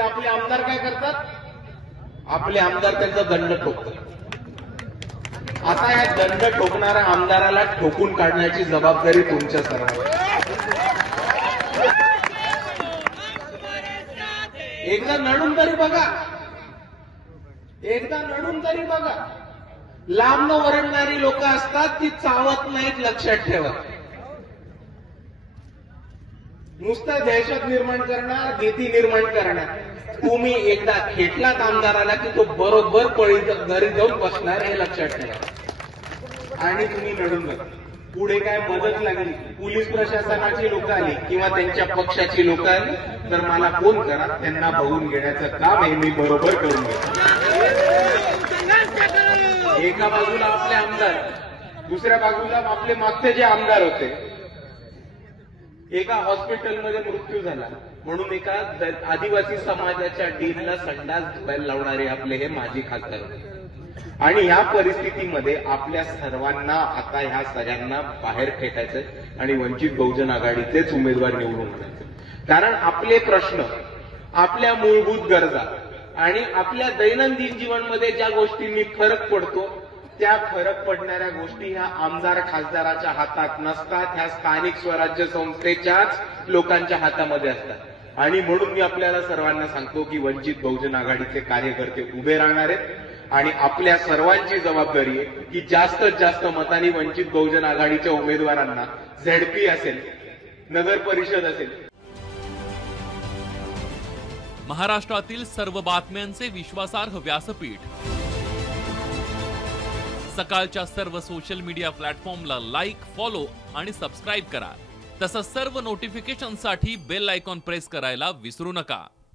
आपले आमदार काय करतात? आपले आमदार त्यांचा दंड ठोकतात. आता या दंड ठोकणाऱ्या आमदाराला ठोकून काढण्याची जबाबदारी तुमच्या सर्वांची. एकदा नडून तरी बघा, एकदा नडून तरी बघा. लांब ओरडणारी लोक असतात ती चावत नाहीत, लक्षात ठेवा. नुसतं दहशत निर्माण करणार, भीती निर्माण करणार. तुम्ही एकदा खेटलात आमदाराला की तो बरोबर घरी जाऊन बसणार, हे लक्षात ठेवा. आणि तुम्ही लढून बघा. पुढे काय मदत लागली, पोलीस प्रशासनाची लोक आली किंवा त्यांच्या पक्षाची लोक आली तर मला फोन करा, त्यांना बघून घेण्याचं काम हे मी बरोबर करून घेतो. एका बाजूला आपले आमदार, दुसऱ्या बाजूला आपले मागचे जे आमदार होते. एका हॉस्पिटलमध्ये मृत्यू झाला म्हणून एका आदिवासी समाजाच्या डीनला संडास धुवायला लावणारे आपले हे माजी खासदार होते. आणि या परिस्थितीमध्ये आपल्या सर्वांना आता ह्या सगळ्यांना बाहेर फेकायचं आणि वंचित बहुजन आघाडीचेच उमेदवार निवडून आणायचे. कारण आपले प्रश्न, आपल्या मूलभूत गरजा आणि आपल्या दैनंदिन जीवनमध्ये ज्या गोष्टींनी फरक पडतो त्या फरक पडणाऱ्या गोष्टी ह्या आमदार खासदाराच्या हातात नसतात, ह्या स्थानिक स्वराज्य संस्थेच्याच लोकांच्या हातामध्ये असतात. आणि म्हणून मी आपल्याला सर्वांना सांगतो की वंचित बहुजन आघाडीचे कार्यकर्ते उभे राहणार आहेत आणि आपल्या सर्वांची जबाबदारी आहे की जास्तीत जास्त मतांनी वंचित बहुजन आघाडीच्या उमेदवारांना झेडपी असेल, नगर परिषद असेल, महाराष्ट्रातील सर्व बातम्यांचे विश्वासार्ह व्यासपीठ, सकाळच्या सर्व सोशल मीडिया प्लॅटफॉर्मला लाईक, फॉलो आणि सबस्क्राईब करा. तसंच सर्व नोटिफिकेशनसाठी बेल आयकॉन प्रेस करायला विसरू नका.